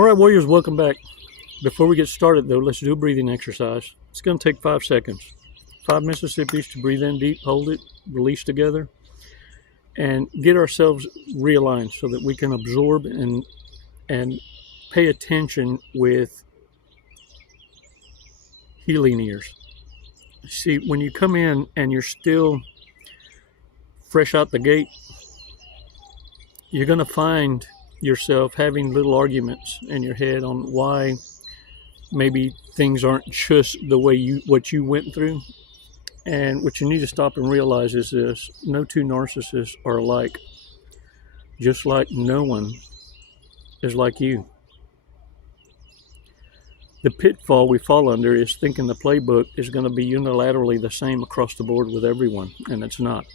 All right, warriors, welcome back. Before we get started, though, let's do a breathing exercise. It's going to take 5 seconds. 5 Mississippis to breathe in deep, hold it, release together, and get ourselves realigned so that we can absorb and pay attention with healing ears. See, when you come in and you're still fresh out the gate, you're going to find yourself having little arguments in your head on why maybe things aren't just the way what you went through. And what you need to stop and realize is this: no two narcissists are alike, just like no one is like you. The pitfall we fall under is thinking the playbook is going to be unilaterally the same across the board with everyone, and it's not.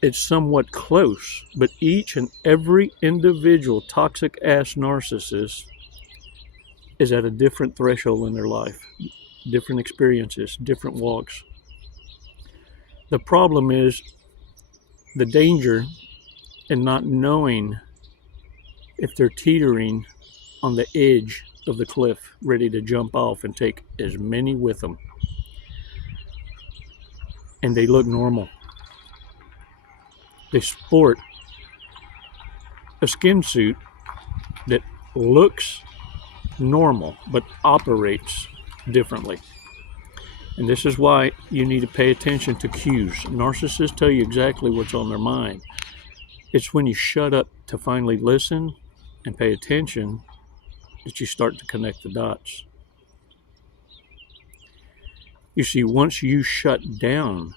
It's somewhat close, but each and every individual toxic-ass narcissist is at a different threshold in their life, different experiences, different walks. The problem is the danger in not knowing if they're teetering on the edge of the cliff, ready to jump off and take as many with them. And they look normal. They sport a skin suit that looks normal but operates differently. And this is why you need to pay attention to cues. Narcissists tell you exactly what's on their mind. It's when you shut up to finally listen and pay attention that you start to connect the dots. You see, once you shut down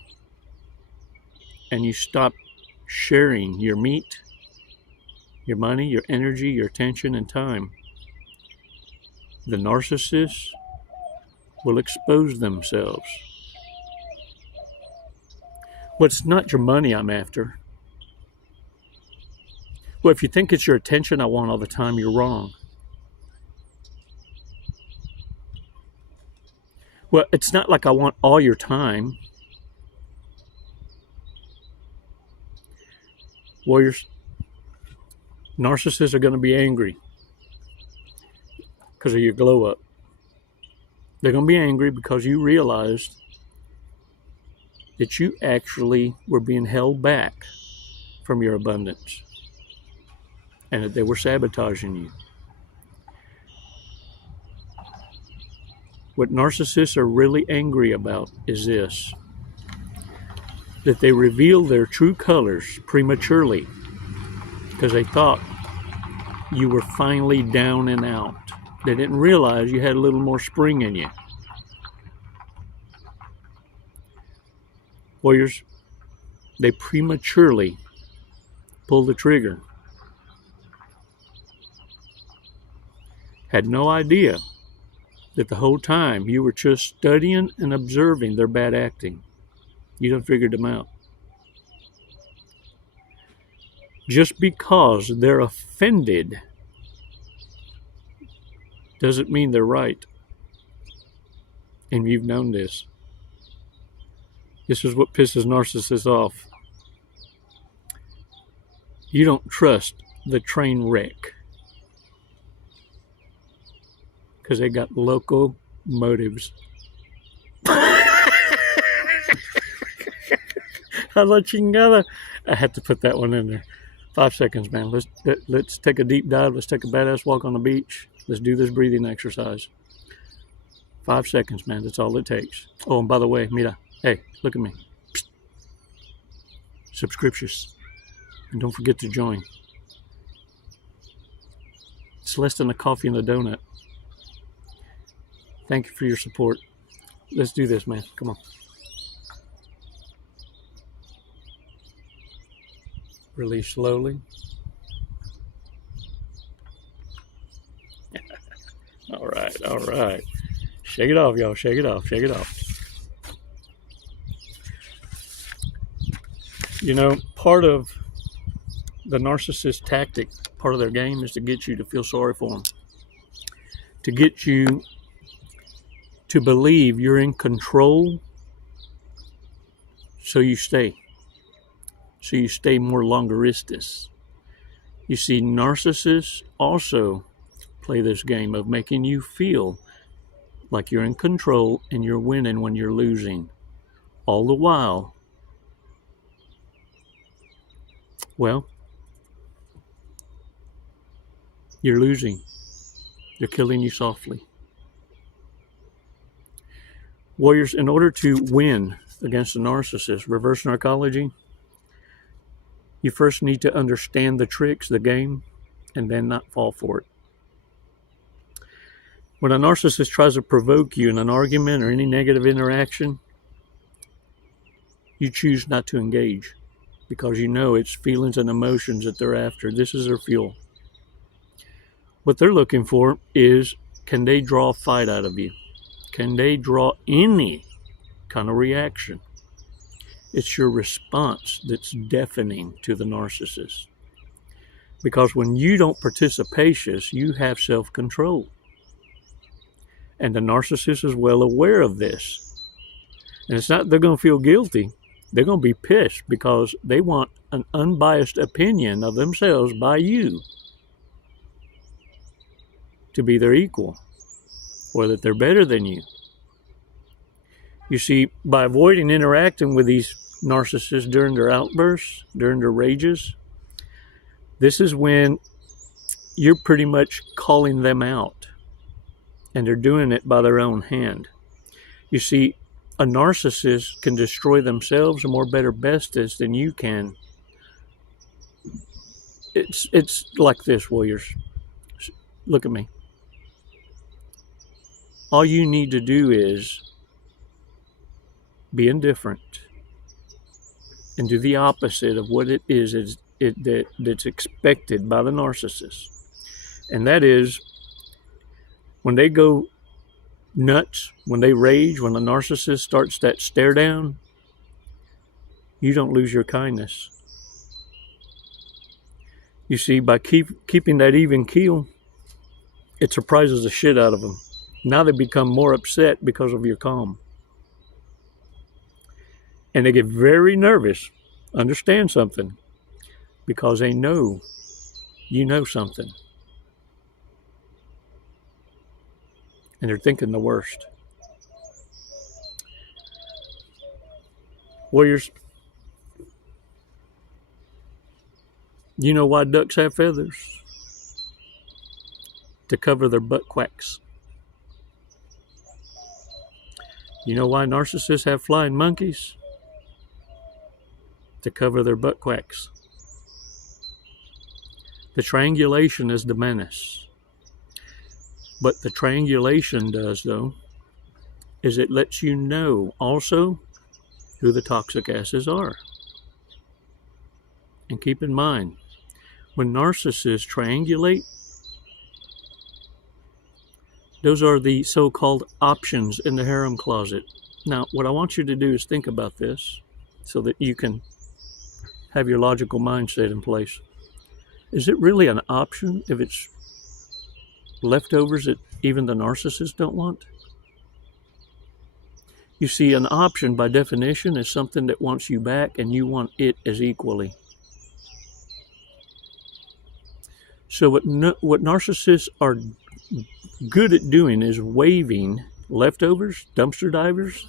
and you stop sharing your meat, your money, your energy, your attention, and time, the narcissists will expose themselves. Well, it's not your money I'm after. Well, if you think it's your attention I want all the time, you're wrong. Well, it's not like I want all your time. Warriors, narcissists are going to be angry because of your glow up. They're going to be angry because you realized that you actually were being held back from your abundance and that they were sabotaging you. What narcissists are really angry about is this: that they revealed their true colors prematurely because they thought you were finally down and out. They didn't realize you had a little more spring in you. Warriors, they prematurely pulled the trigger. Had no idea that the whole time you were just studying and observing their bad acting. You done figured them out. Just because they're offended doesn't mean they're right. And you've known this. This is what pisses narcissists off. You don't trust the train wreck because they got LOCO motives. I let you go. I had to put that one in there. 5 seconds, man. Let's take a deep dive. Let's take a badass walk on the beach. Let's do this breathing exercise. 5 seconds, man. That's all it takes. Oh, and by the way, mira. Hey, look at me. Psst. Subscriptions. And don't forget to join. It's less than a coffee and a donut. Thank you for your support. Let's do this, man. Come on. Release slowly. All right, all right. Shake it off, y'all. Shake it off, shake it off. You know, part of the narcissist tactic, part of their game is to get you to feel sorry for them. To get you to believe you're in control, so you stay. So you stay more longeristus. You see, narcissists also play this game of making you feel like you're in control and you're winning when you're losing. All the while, well, you're losing. They're killing you softly. Warriors, in order to win against a narcissist, reverse narcology, you first need to understand the tricks, the game, and then not fall for it. When a narcissist tries to provoke you in an argument or any negative interaction, you choose not to engage because you know it's feelings and emotions that they're after. This is their fuel. What they're looking for is, can they draw a fight out of you? Can they draw any kind of reaction? It's your response that's deafening to the narcissist. Because when you don't participate, you have self-control. And the narcissist is well aware of this. And it's not they're going to feel guilty. They're going to be pissed because they want an unbiased opinion of themselves by you to be their equal, or that they're better than you. You see, by avoiding interacting with these narcissists during their outbursts, during their rages, this is when you're pretty much calling them out, and they're doing it by their own hand. You see, a narcissist can destroy themselves or better bestest than you can. It's like this, warriors. Look at me. All you need to do is be indifferent and do the opposite of what it is that's expected by the narcissist. And that is, when they go nuts, when they rage, when the narcissist starts that stare down, you don't lose your kindness. You see, by keeping that even keel, it surprises the shit out of them. Now they become more upset because of your calm. And they get very nervous, understand something, because they know you know something. And they're thinking the worst. Warriors, you know why ducks have feathers? To cover their butt quacks. You know why narcissists have flying monkeys? To cover their butt quacks. The triangulation is the menace. What the triangulation does, though, is it lets you know also who the toxic asses are. And keep in mind, when narcissists triangulate, those are the so-called options in the harem closet. Now, what I want you to do is think about this so that you can have your logical mindset in place. Is it really an option if it's leftovers that even the narcissists don't want? You see, an option by definition is something that wants you back and you want it as equally. So what narcissists are good at doing is waving leftovers, dumpster divers,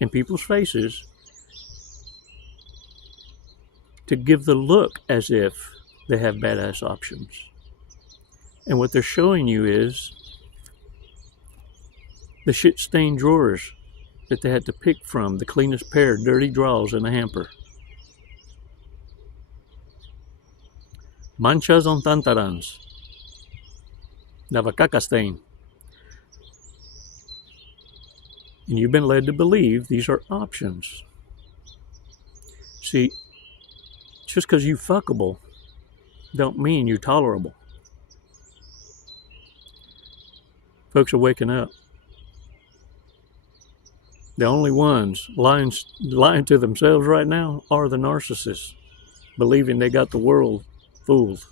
in people's faces to give the look as if they have badass options. And what they're showing you is the shit-stained drawers that they had to pick from, the cleanest pair of dirty drawers in a hamper. Manchas on tantarans. La vacaca stain. And you've been led to believe these are options. See, just because you're fuckable don't mean you're tolerable. Folks are waking up. The only ones lying to themselves right now are the narcissists, believing they got the world fooled.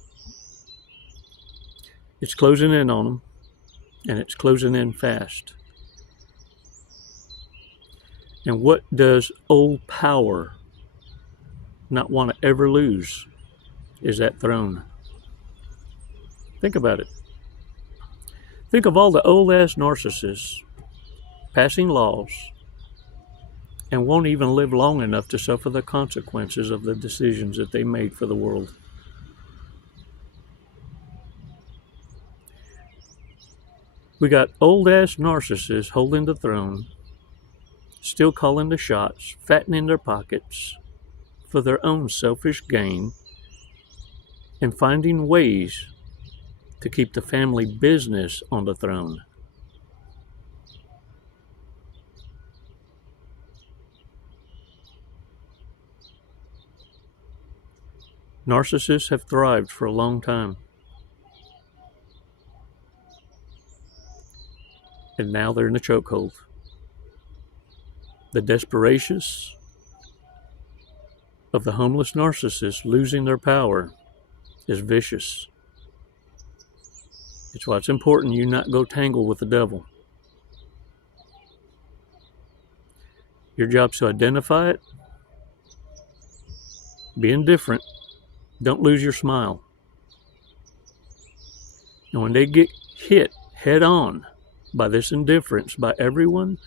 It's closing in on them, and it's closing in fast. And what does old power not want to ever lose is that throne. Think about it. Think of all the old-ass narcissists passing laws and won't even live long enough to suffer the consequences of the decisions that they made for the world. We got old-ass narcissists holding the throne, still calling the shots, fattening their pockets for their own selfish gain, and finding ways to keep the family business on the throne. Narcissists have thrived for a long time, and now they're in a chokehold. The desperation of the homeless narcissists losing their power is vicious. It's why it's important you not go tangle with the devil. Your job's to identify it, be indifferent, don't lose your smile. And when they get hit head on by this indifference by everyone,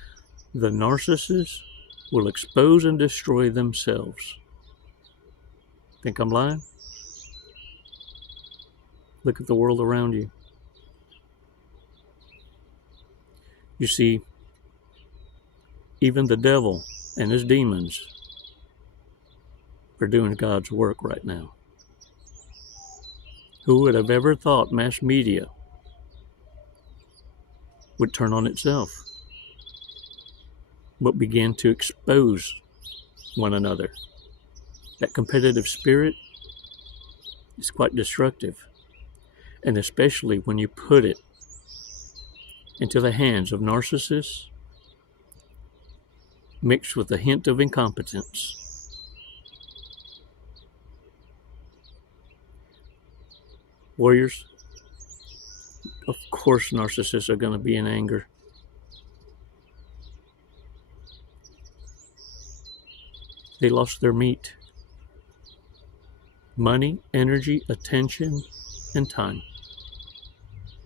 the narcissists will expose and destroy themselves. Think I'm lying? Look at the world around you. You see, even the devil and his demons are doing God's work right now. Who would have ever thought mass media would turn on itself, but begin to expose one another? That competitive spirit is quite destructive, and especially when you put it into the hands of narcissists mixed with a hint of incompetence. Warriors, of course narcissists are going to be in anger. They lost their meat. Money, energy, attention, and time.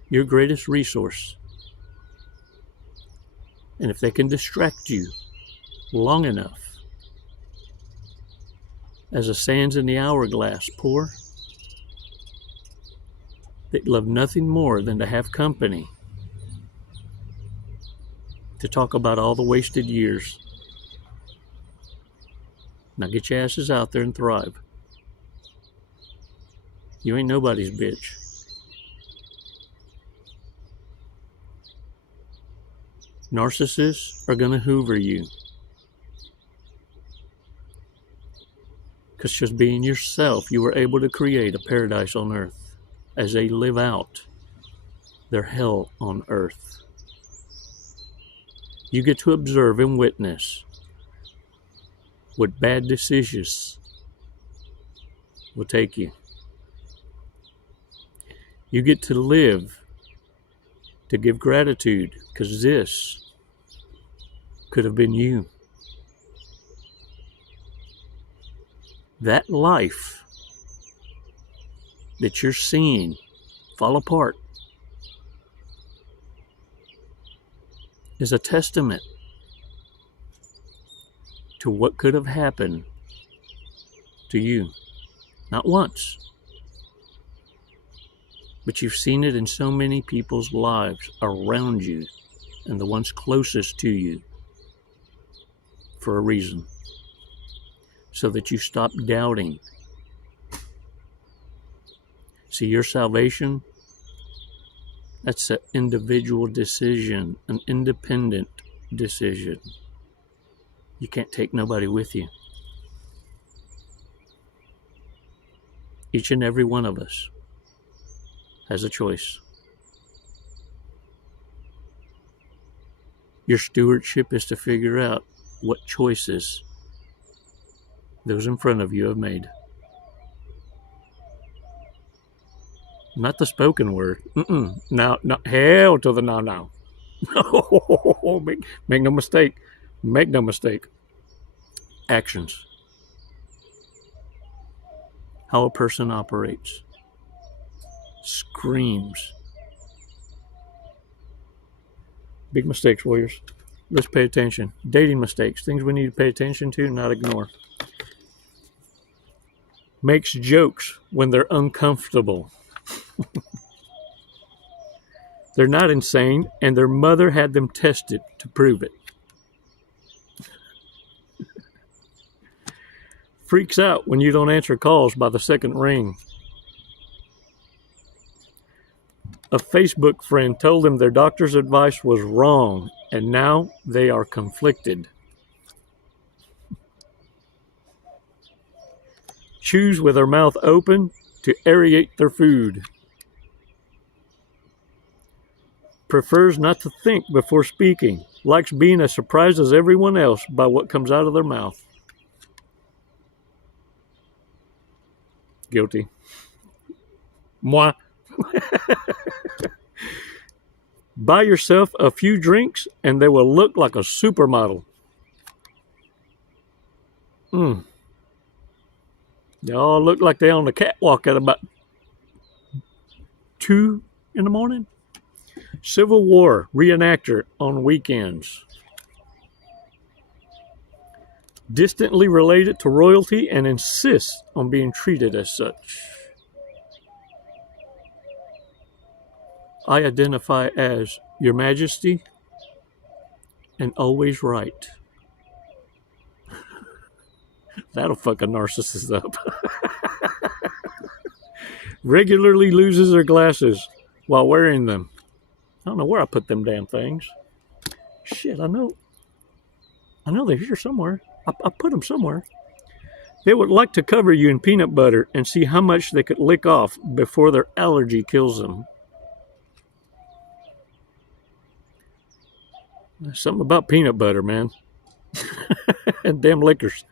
Your greatest resource. And if they can distract you long enough, as the sands in the hourglass pour, they love nothing more than to have company, to talk about all the wasted years. Now get your asses out there and thrive. You ain't nobody's bitch. Narcissists are going to hoover you. Because just being yourself, you were able to create a paradise on earth as they live out their hell on earth. You get to observe and witness what bad decisions will take you. You get to live to give gratitude, because this could have been you. That life that you're seeing fall apart is a testament to what could have happened to you. Not once, but you've seen it in so many people's lives around you and the ones closest to you for a reason, so that you stop doubting. See, your salvation, that's an individual decision, an independent decision. You can't take nobody with you. Each and every one of us has a choice. Your stewardship is to figure out what choices those in front of you have made. Not the spoken word. Now, hell to the now. Make no mistake. Make no mistake. Actions. How a person operates. Screams Big mistakes, warriors. Let's pay attention. Dating mistakes, things we need to pay attention to, not ignore. Makes jokes when they're uncomfortable. They're not insane, and their mother had them tested to prove it. Freaks out when you don't answer calls by the second ring. A Facebook friend told them their doctor's advice was wrong, and now they are conflicted. Chews with their mouth open to aerate their food. Prefers not to think before speaking. Likes being as surprised as everyone else by what comes out of their mouth. Guilty. Moi. Buy yourself a few drinks and they will look like a supermodel. They all look like they're on the catwalk at about 2 in the morning. Civil War reenactor on weekends. Distantly related to royalty and insists on being treated as such. I identify as Your Majesty and always right. That'll fuck a narcissist up. Regularly loses her glasses while wearing them. I don't know where I put them damn things. Shit, I know they're here somewhere. I put them somewhere. They would like to cover you in peanut butter and see how much they could lick off before their allergy kills them. There's something about peanut butter, man. And damn liquors.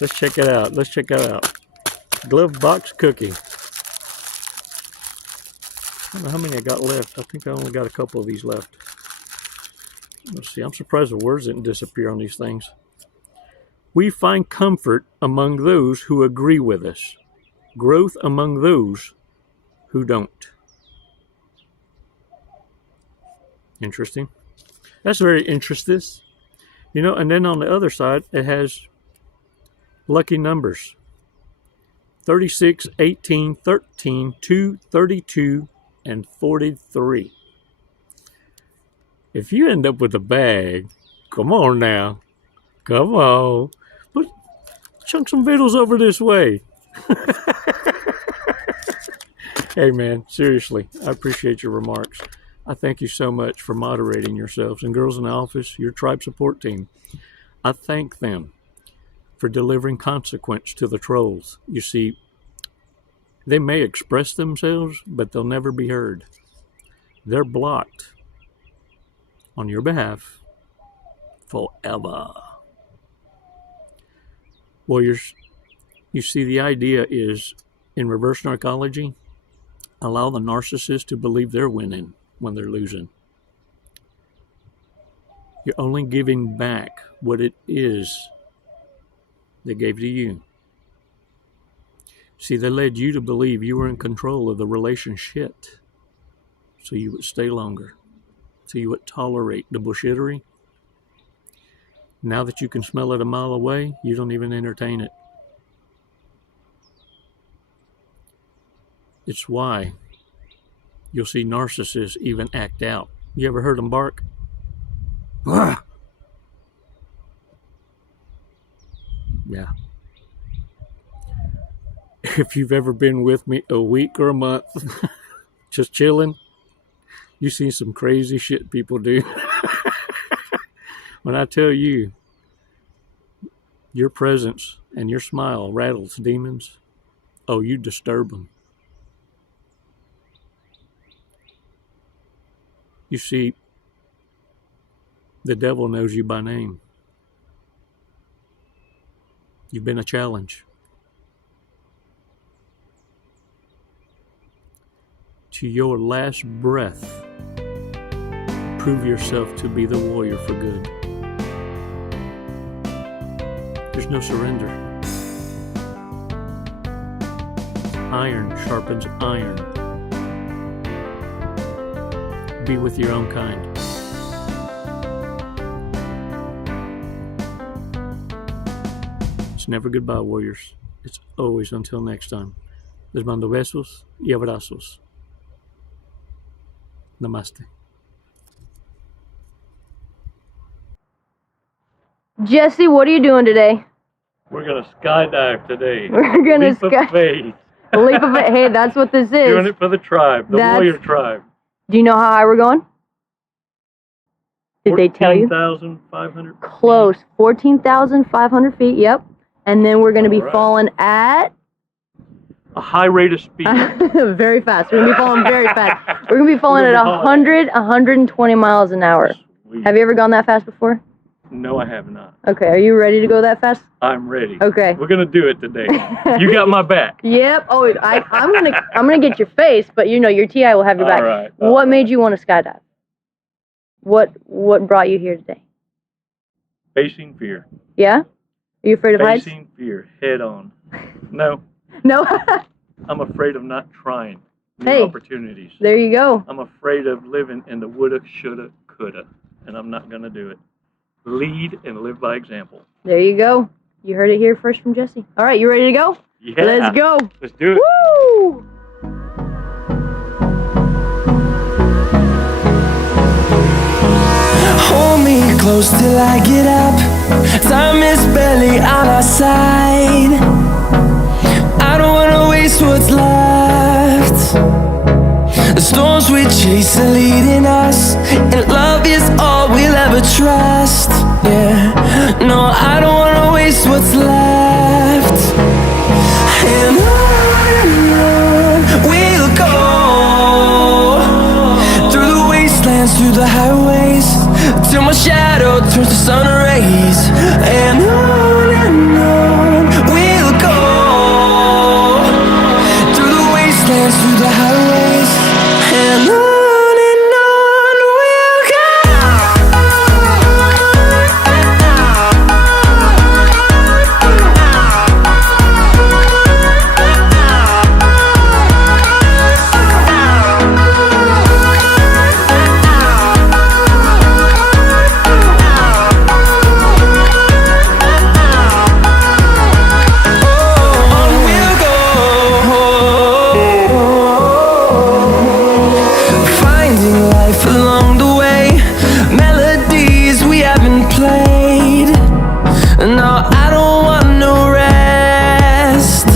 Let's check it out. Glove box cookie. I don't know how many I got left. I think I only got a couple of these left. Let's see. I'm surprised the words didn't disappear on these things. We find comfort among those who agree with us. Growth among those who don't. Interesting. That's very interesting. You know, and then on the other side, it has lucky numbers. 36, 18, 13, 2, 32, and 43. If you end up with a bag, come on now. Come on. But chunk some vittles over this way. Hey, man, seriously, I appreciate your remarks. I thank you so much for moderating yourselves. And Girls in the Office, your tribe support team, I thank them for delivering consequence to the trolls. You see, they may express themselves, but they'll never be heard. They're blocked on your behalf forever. Warriors, you see, the idea is, in reverse narcology, allow the narcissist to believe they're winning when they're losing. You're only giving back what it is they gave to you. See, they led you to believe you were in control of the relationship, so you would stay longer, so you would tolerate the bullshittery. Now that you can smell it a mile away, you don't even entertain it. It's why you'll see narcissists even act out. You ever heard them bark? Ah! Yeah. If you've ever been with me a week or a month, just chilling, you've seen some crazy shit people do. When I tell you, your presence and your smile rattles demons, oh, you disturb them. You see, the devil knows you by name. You've been a challenge. To your last breath, prove yourself to be the warrior for good. There's no surrender. Iron sharpens iron. be with your own kind. It's never goodbye, warriors. It's always until next time. Les mando besos y abrazos. Namaste. Jesse, what are you doing today? We're gonna skydive today. We're gonna Leap of faith. Leap of faith. Hey, that's what this is. Doing it for the tribe, the warrior tribe. Do you know how high we're going? Did they tell you? 14,500. Close. 14,500 feet. Yep. And then we're gonna be falling at a high rate of speed. very fast. We're gonna be falling very fast. We're gonna be falling at 120 miles an hour. Sweet. Have you ever gone that fast before? No, I have not. Okay, are you ready to go that fast? I'm ready. Okay. We're gonna do it today. You got my back. Yep. Oh, I'm gonna get your face, but you know your TI will have your back. All right. What made you want to skydive? What brought you here today? Facing fear. Yeah? Are you afraid of heights? Facing fear head on. No. No. I'm afraid of not trying new Hey, opportunities. There you go. I'm afraid of living in the woulda, shoulda, coulda, and I'm not gonna do it. Lead and live by example. There you go. You heard it here first from Jesse. All right, you ready to go? Yeah. Let's go. Let's do it. Woo! Hold me close till I get up. Time is barely on our side. I don't wanna waste what's left. The storms we chase are leading us, and love is all we'll ever trust. Yeah, no, I don't wanna waste what's left. And on we'll go, through the wastelands, through the highways, till my shadow turns to sun rays. And on we'll go, through the wastelands, through the highways, and on we'll go. Along the way, melodies we haven't played. No, I don't want no rest.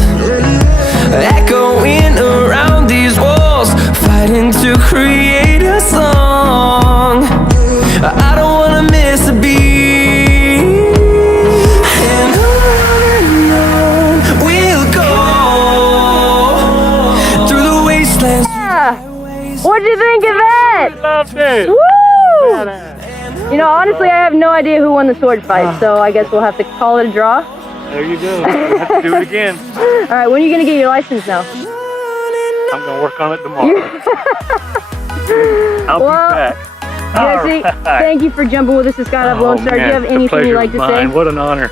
Echoing around these walls, fighting to create a song. I don't wanna miss a beat. And on we'll go, through the wastelands. What'd you think of that? Loved it. Woo! You know, honestly, I have no idea who won the sword fight, so I guess we'll have to call it a draw. There you go. We'll have to do it again. All right, when are you gonna get your license now? I'm gonna work on it tomorrow. I'll be back. Jesse, thank you for jumping with us at Skydive Lone Star. Do you have anything you'd like to say? What an honor.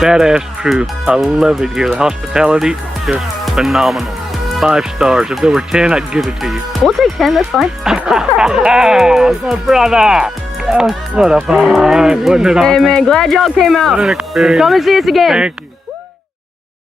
Badass crew. I love it here. The hospitality, just phenomenal. 5 stars. If there were 10, I'd give it to you. We'll take 10, that's fine. My brother. What a fun. Wasn't it awesome? Hey man, glad y'all came out. What an experience. Come and see us again. Thank you.